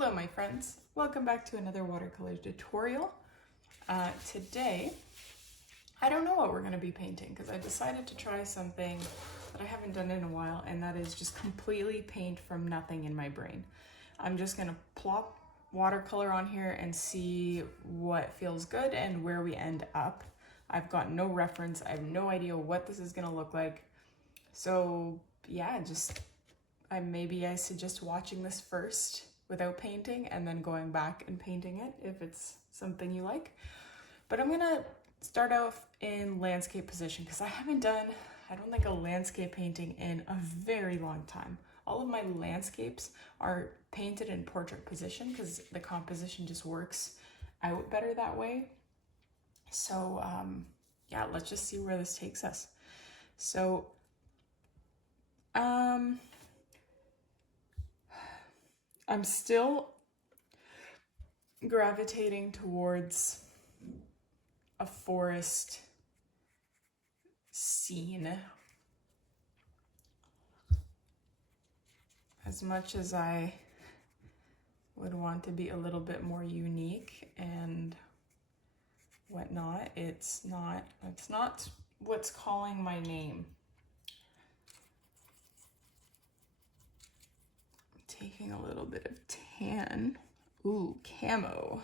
Hello my friends, welcome back to another watercolor tutorial. Today, I don't know what we're going to be painting because I decided to try something that I haven't done in a while, and that is just completely paint from nothing in my brain. I'm just going to plop watercolor on here and see what feels good and where we end up. I've got no reference, I have no idea what this is going to look like. So yeah, maybe I suggest watching this first without painting and then going back and painting it if it's something you like. But I'm gonna start off in landscape position because I don't think a landscape painting in a very long time. All of my landscapes are painted in portrait position because the composition just works out better that way. So yeah, let's just see where this takes us. So I'm still gravitating towards a forest scene. As much as I would want to be a little bit more unique and whatnot, it's not what's calling my name. Taking a little bit of tan. Ooh, camo.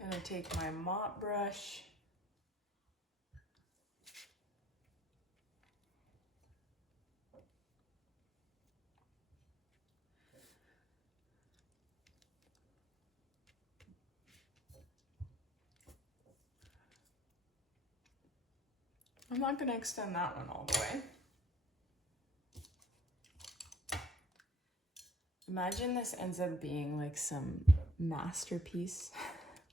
I'm gonna take my mop brush. I'm not gonna extend that one all the way. Imagine this ends up being like some masterpiece.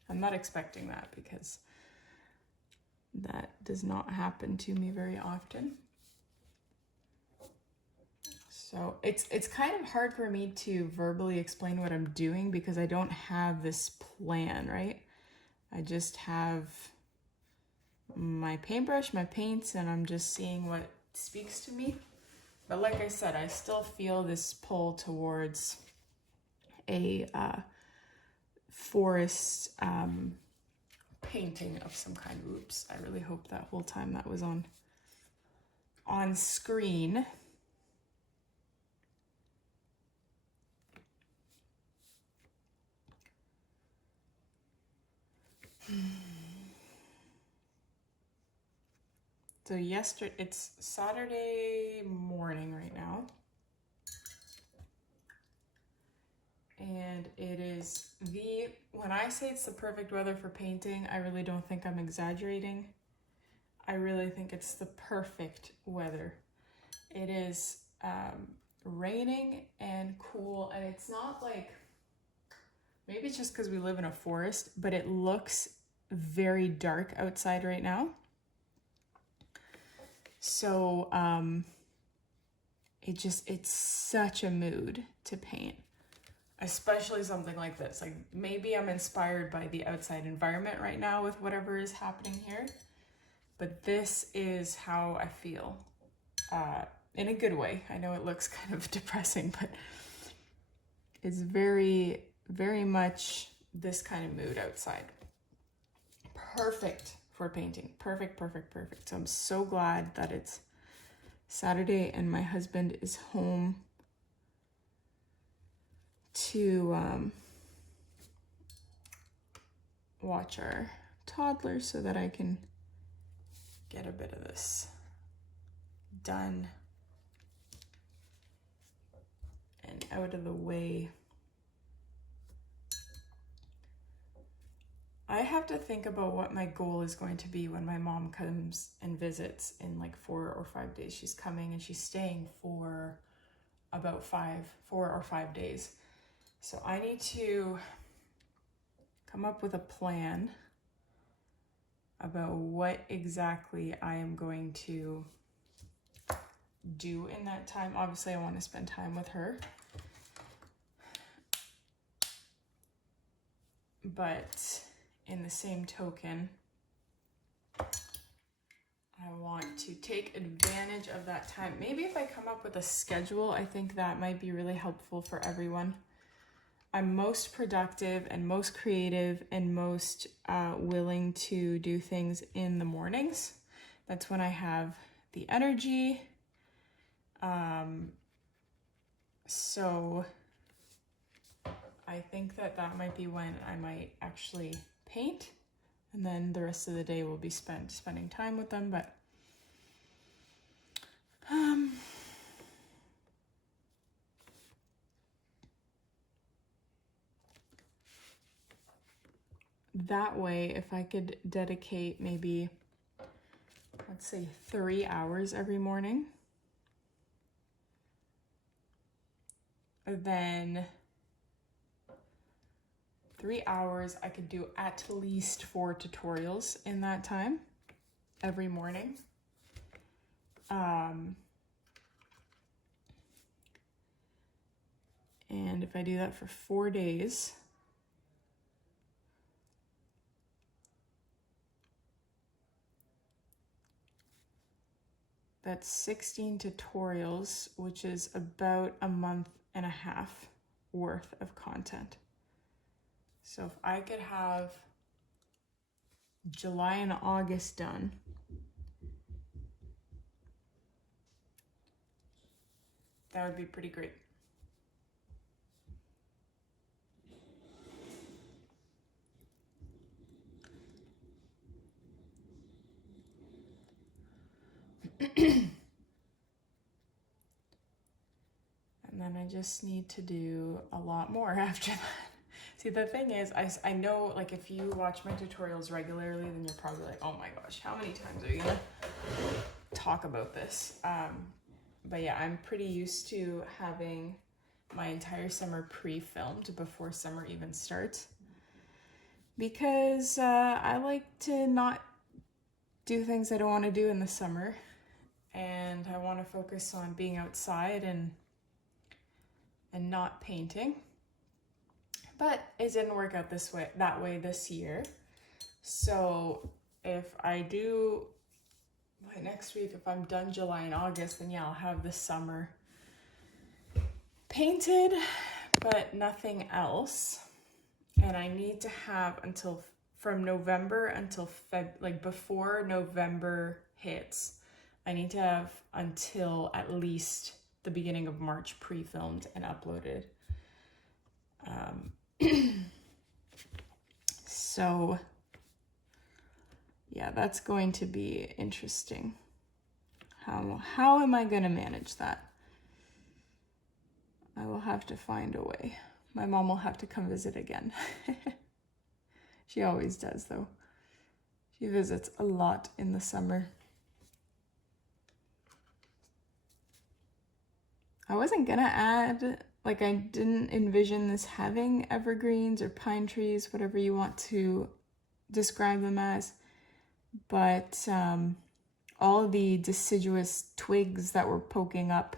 I'm not expecting that because that does not happen to me very often. So it's kind of hard for me to verbally explain what I'm doing because I don't have this plan, right? I just have my paintbrush, my paints, and I'm just seeing what speaks to me. But like I said, I still feel this pull towards a forest painting of some kind. Oops, I really hope that whole time that was on screen. So it's Saturday morning right now. And it is when I say it's the perfect weather for painting, I really don't think I'm exaggerating. I really think it's the perfect weather. It is raining and cool, and it's not like, maybe it's just because we live in a forest, but it looks very dark outside right now. So it's such a mood to paint, especially something like this. Like maybe I'm inspired by the outside environment right now with whatever is happening here, but this is how I feel, in a good way. I know it looks kind of depressing, but it's very, very much this kind of mood outside. Perfect for painting. Perfect, perfect, perfect. So I'm so glad that it's Saturday and my husband is home to watch our toddler so that I can get a bit of this done and out of the way. I have to think about what my goal is going to be when my mom comes and visits in like 4 or 5 days. She's coming and she's staying for about 4 or 5 days. So I need to come up with a plan about what exactly I am going to do in that time. Obviously, I want to spend time with her. But in the same token, I want to take advantage of that time. Maybe if I come up with a schedule, I think that might be really helpful for everyone. I'm most productive and most creative and most willing to do things in the mornings. That's when I have the energy. So I think that might be when I might actually paint, and then the rest of the day will be spending time with them. But that way, if I could dedicate maybe, let's say 3 hours every morning, then 3 hours, I could do at least 4 tutorials in that time every morning. And if I do that for 4 days, that's 16 tutorials, which is about a month and a half worth of content. So if I could have July and August done, that would be pretty great. And then I just need to do a lot more after that. See, the thing is, I know, like, if you watch my tutorials regularly, then you're probably like, oh my gosh, how many times are you gonna talk about this? But yeah, I'm pretty used to having my entire summer pre-filmed before summer even starts, because I like to not do things I don't want to do in the summer, and I want to focus on being outside and not painting. But it didn't work out that way this year. So if I do, by next week, if I'm done July and August, then yeah, I'll have the summer painted, but nothing else. And I need to have from November until before November hits, I need to have until at least the beginning of March pre-filmed and uploaded. So yeah, that's going to be interesting. How am I going to manage that? I will have to find a way. My mom will have to come visit again. She always does, though. She visits a lot in the summer. I wasn't gonna add, like, I didn't envision this having evergreens or pine trees, whatever you want to describe them as, but all of the deciduous twigs that were poking up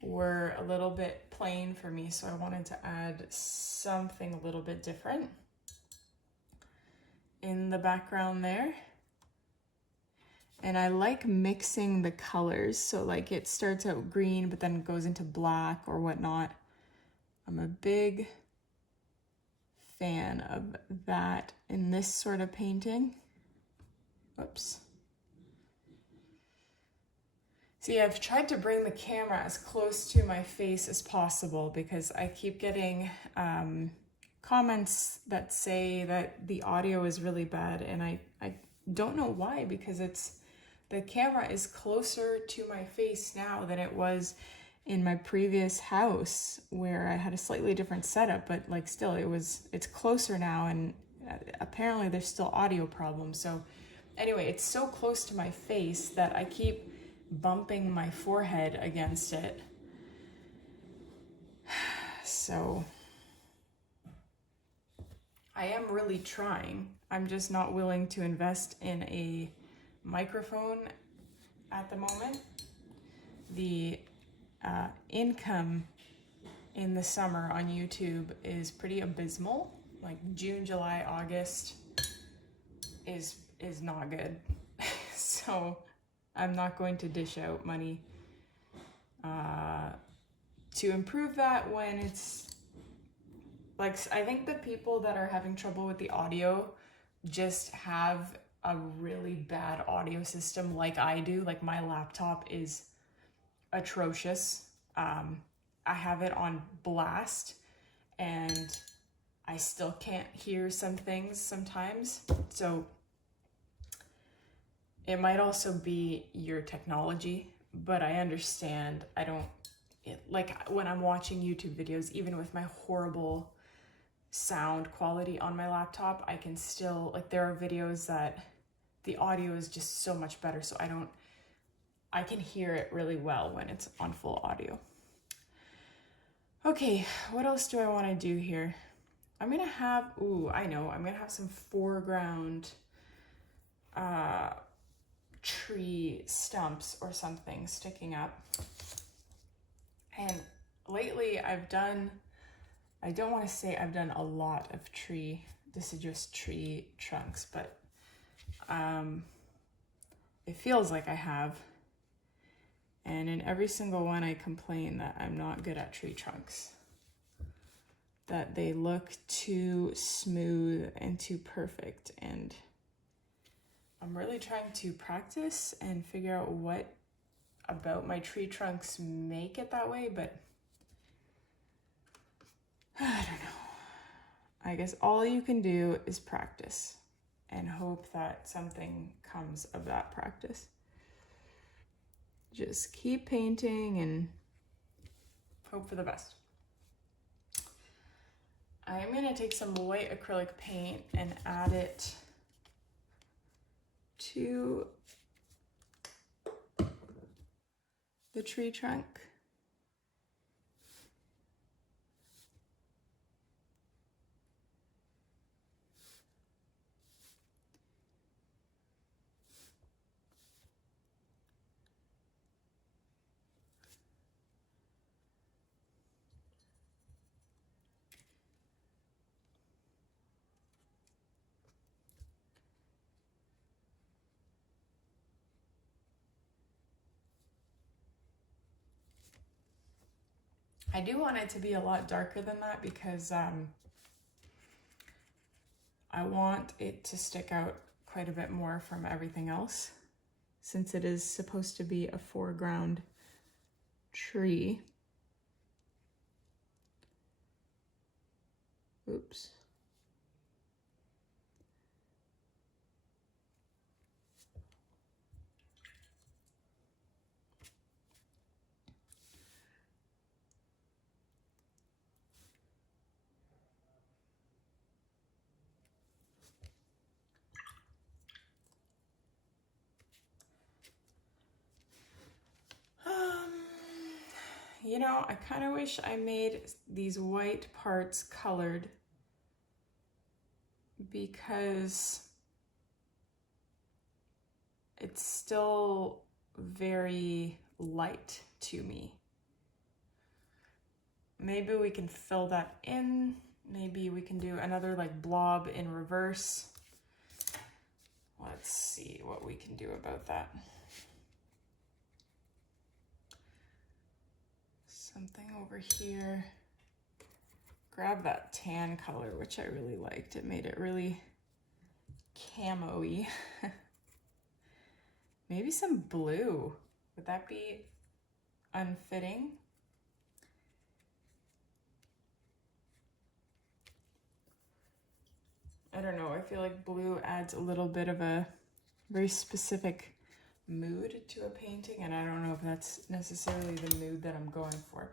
were a little bit plain for me, so I wanted to add something a little bit different in the background there. And I like mixing the colors, so like it starts out green but then goes into black or whatnot. I'm a big fan of that in this sort of painting. Whoops. See, I've tried to bring the camera as close to my face as possible because I keep getting comments that say that the audio is really bad, and I don't know why, because the camera is closer to my face now than it was in my previous house where I had a slightly different setup, but like still it's closer now, and apparently there's still audio problems. So anyway, it's so close to my face that I keep bumping my forehead against it. So I am really trying. I'm just not willing to invest in a microphone at the moment. The income in the summer on YouTube is pretty abysmal. Like June, July, August is not good. So I'm not going to dish out money to improve that when it's like, I think the people that are having trouble with the audio just have a really bad audio system like I do. Like my laptop is atrocious. I have it on blast and I still can't hear some things sometimes. So it might also be your technology, but I understand. Like when I'm watching YouTube videos, even with my horrible sound quality on my laptop, I can still, like, there are videos that the audio is just so much better, so I can hear it really well when it's on full audio. Okay, what else do I want to do here? I'm gonna have, I'm gonna have some foreground tree stumps or something sticking up. And lately I don't want to say I've done a lot of deciduous tree trunks, but it feels like I have. And in every single one I complain that I'm not good at tree trunks, that they look too smooth and too perfect. And I'm really trying to practice and figure out what about my tree trunks make it that way, but I don't know. I guess all you can do is practice and hope that something comes of that practice. Just keep painting and hope for the best. I'm gonna take some white acrylic paint and add it to the tree trunk. I do want it to be a lot darker than that because I want it to stick out quite a bit more from everything else, since it is supposed to be a foreground tree. Oops. You know, I kind of wish I made these white parts colored, because it's still very light to me. Maybe we can fill that in. Maybe we can do another like blob in reverse. Let's see what we can do about that. Something over here. Grab that tan color, which I really liked. It made it really camo-y. Maybe some blue. Would that be unfitting? I don't know. I feel like blue adds a little bit of a very specific mood to a painting, and I don't know if that's necessarily the mood that I'm going for.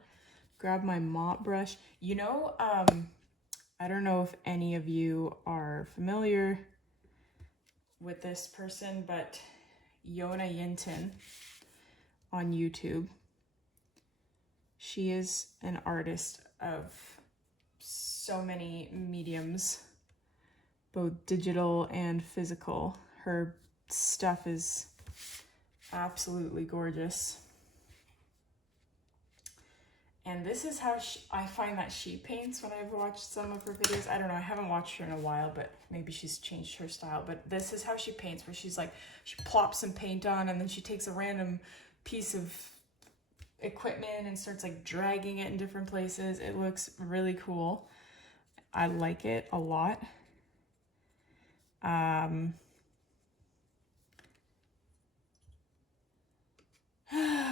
Grab my mop brush. You know, I don't know if any of you are familiar with this person, but Yona Yinton on YouTube. She is an artist of so many mediums, both digital and physical. Her stuff is absolutely gorgeous. And this is how I find that she paints when I've watched some of her videos. I don't know, I haven't watched her in a while, but maybe she's changed her style. But this is how she paints, where she's like, she plops some paint on and then she takes a random piece of equipment and starts like dragging it in different places. It looks really cool. I like it a lot.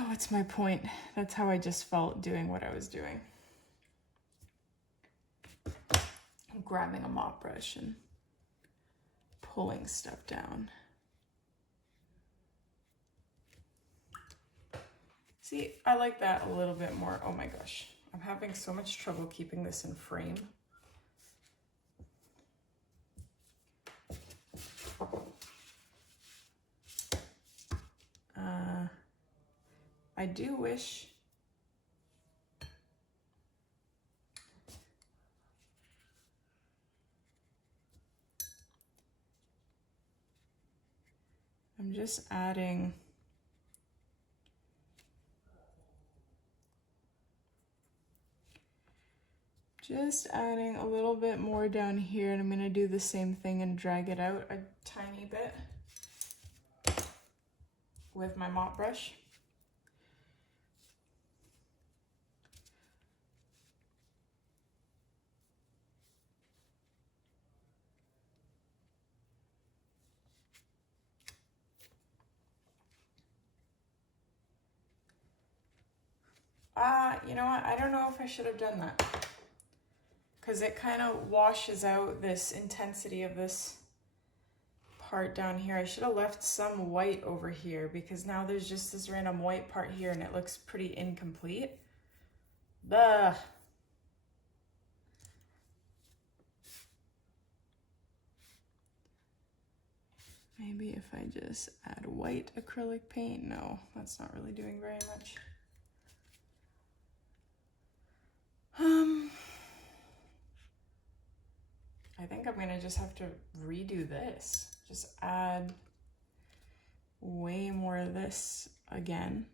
What's my point? That's how I just felt doing what I was doing. I'm grabbing a mop brush and pulling stuff down. See, I like that a little bit more. Oh my gosh, I'm having so much trouble keeping this in frame. I do wish I'm just adding a little bit more down here, and I'm going to do the same thing and drag it out a tiny bit with my mop brush. You know what? I don't know if I should have done that, because it kind of washes out this intensity of this part down here. I should have left some white over here, because now there's just this random white part here and it looks pretty incomplete. Ugh. Maybe if I just add white acrylic paint. No, that's not really doing very much. I think I'm gonna just have to redo this. Just add way more of this again.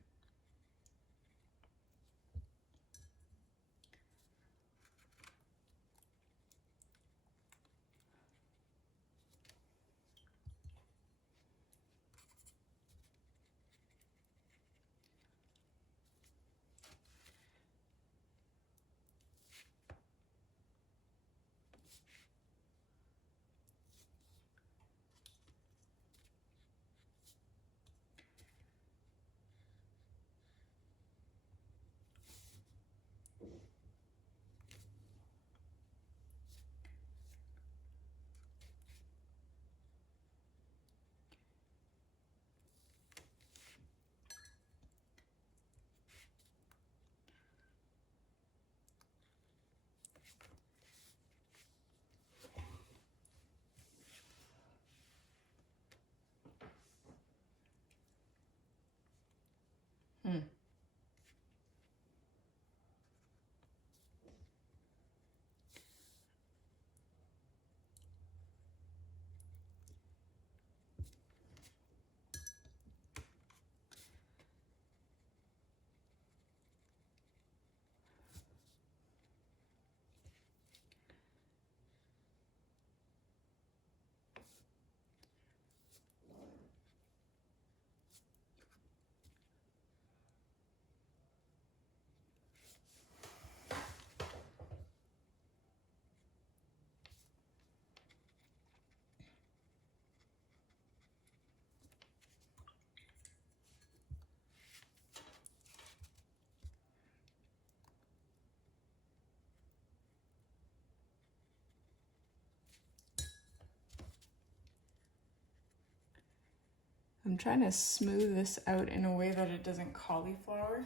I'm trying to smooth this out in a way that it doesn't cauliflower.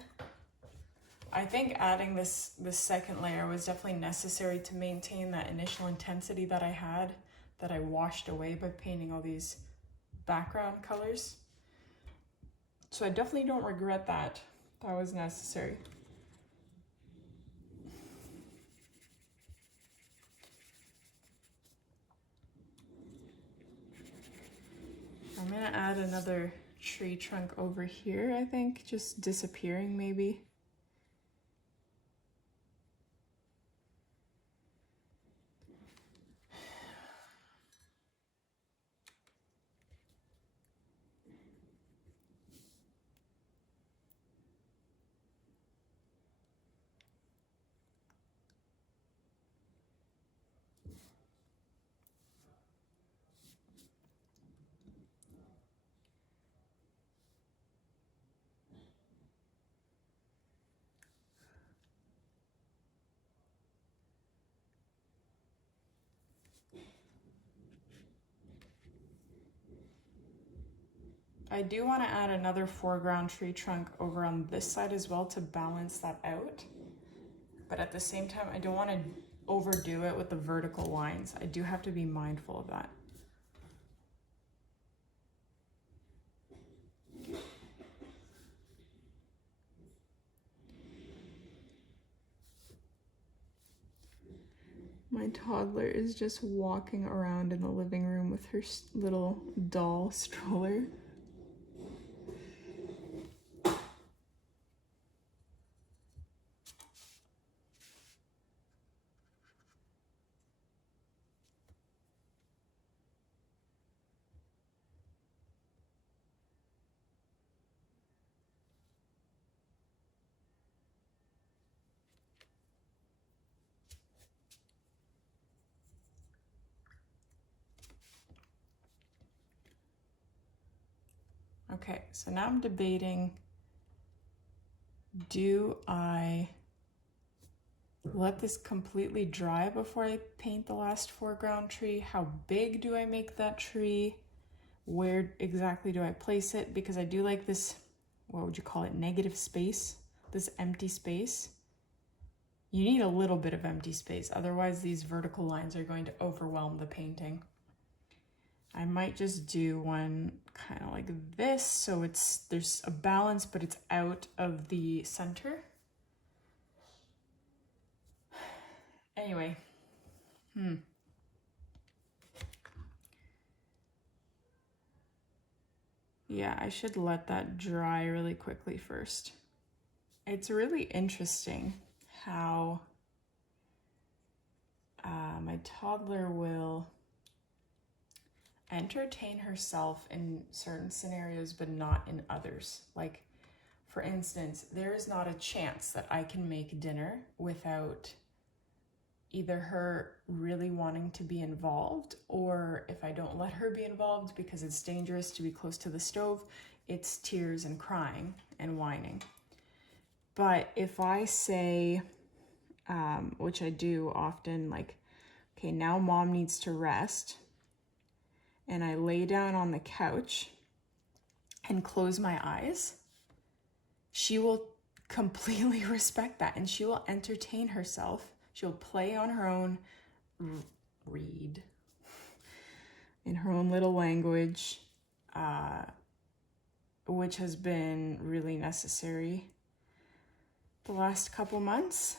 I think adding this second layer was definitely necessary to maintain that initial intensity that I had, that I washed away by painting all these background colors. So I definitely don't regret that. That was necessary. I'm gonna add another tree trunk over here, I think, just disappearing maybe. I do want to add another foreground tree trunk over on this side as well to balance that out. But at the same time, I don't want to overdo it with the vertical lines. I do have to be mindful of that. My toddler is just walking around in the living room with her little doll stroller. Okay, so now I'm debating, do I let this completely dry before I paint the last foreground tree? How big do I make that tree? Where exactly do I place it? Because I do like this, what would you call it, negative space, this empty space. You need a little bit of empty space, otherwise these vertical lines are going to overwhelm the painting. I might just do one kind of like this, so there's a balance, but it's out of the center. Anyway, yeah, I should let that dry really quickly first. It's really interesting how my toddler will entertain herself in certain scenarios, but not in others. Like, for instance, there is not a chance that I can make dinner without either her really wanting to be involved, or if I don't let her be involved because it's dangerous to be close to the stove, it's tears and crying and whining. But if I say, which I do often, like, okay, now mom needs to rest, and I lay down on the couch and close my eyes, she will completely respect that, and she will entertain herself. She'll play on her own, read in her own little language, which has been really necessary the last couple months.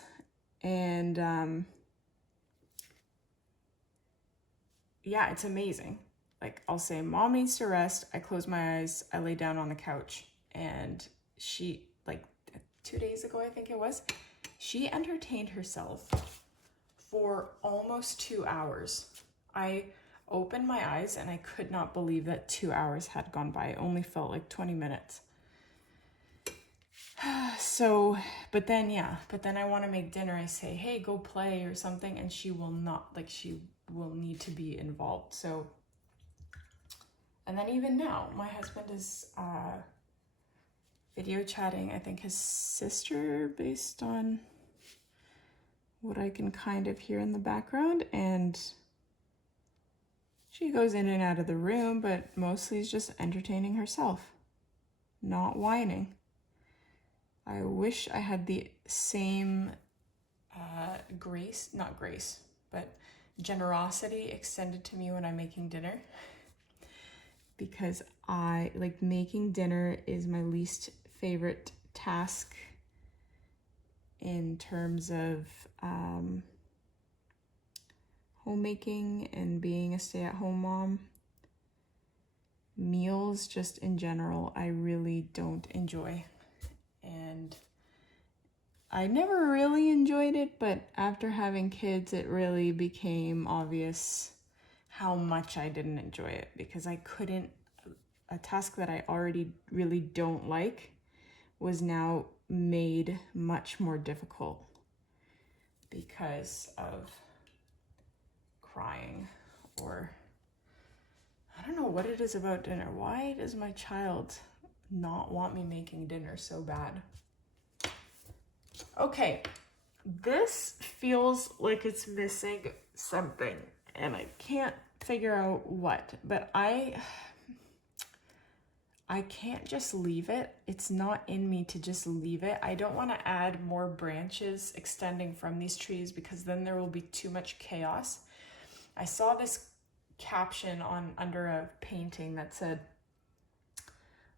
And yeah, it's amazing. Like, I'll say, mom needs to rest. I close my eyes, I lay down on the couch, and she, like 2 days ago, I think it was, she entertained herself for almost 2 hours. I opened my eyes and I could not believe that 2 hours had gone by. It only felt like 20 minutes. So, but then I want to make dinner. I say, hey, go play or something, and she will not, like, she will need to be involved. So, and then even now, my husband is video chatting, I think, his sister, based on what I can kind of hear in the background, and she goes in and out of the room, but mostly is just entertaining herself, not whining. I wish I had the same generosity extended to me when I'm making dinner, because I like making dinner is my least favorite task in terms of homemaking and being a stay-at-home mom. Meals, just in general, I really don't enjoy. And I never really enjoyed it, but after having kids, it really became obvious how much I didn't enjoy it, because I couldn't, a task that I already really don't like was now made much more difficult because of crying, or I don't know what it is about dinner. Why does my child not want me making dinner so bad? Okay, this feels like it's missing something, and I can't figure out what, but I I can't just leave it. It's not in me to just leave it. I don't want to add more branches extending from these trees because then there will be too much chaos. I saw this caption on under a painting that said,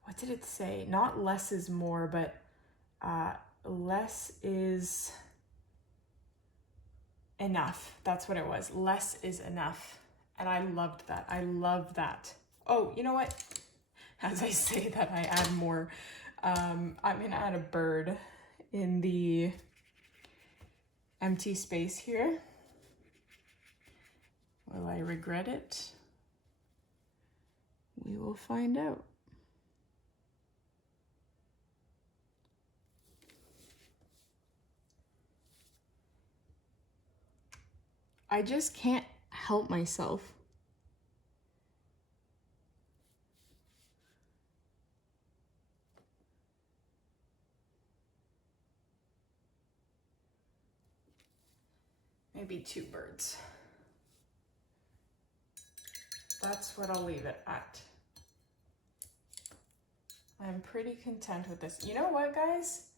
what did it say? Not less is more, but less is enough. That's what it was. Less is enough. And I loved that. I love that. Oh, you know what? As I say that, I add more. I'm going to add a bird in the empty space here. Will I regret it? We will find out. I just can't help myself. Maybe 2 birds. That's what I'll leave it at. I'm pretty content with this. You know what, guys?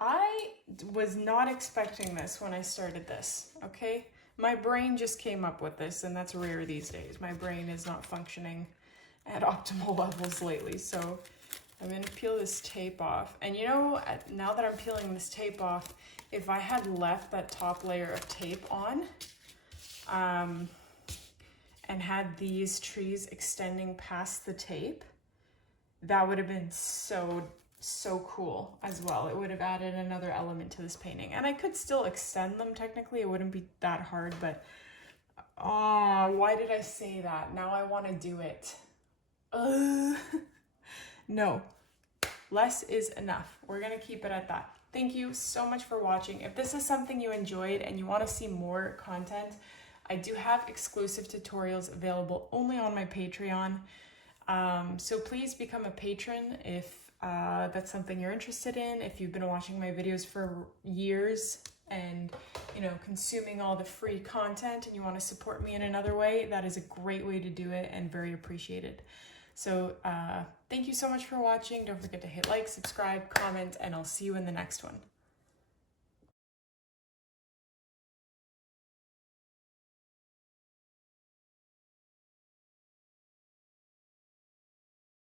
I was not expecting this when I started this, okay? My brain just came up with this, and that's rare these days. My brain is not functioning at optimal levels lately, so I'm gonna peel this tape off. And you know, now that I'm peeling this tape off, if I had left that top layer of tape on, and had these trees extending past the tape, that would have been so cool as well. It would have added another element to this painting. And I could still extend them technically, it wouldn't be that hard, but why did I say that? Now I want to do it. No, less is enough. We're gonna keep it at that. Thank you so much for watching. If this is something you enjoyed and you want to see more content, I do have exclusive tutorials available only on my Patreon. So please become a patron if that's something you're interested in. If you've been watching my videos for years and, you know, consuming all the free content and you want to support me in another way, that is a great way to do it and very appreciated. So thank you so much for watching. Don't forget to hit like, subscribe, comment, and I'll see you in the next one.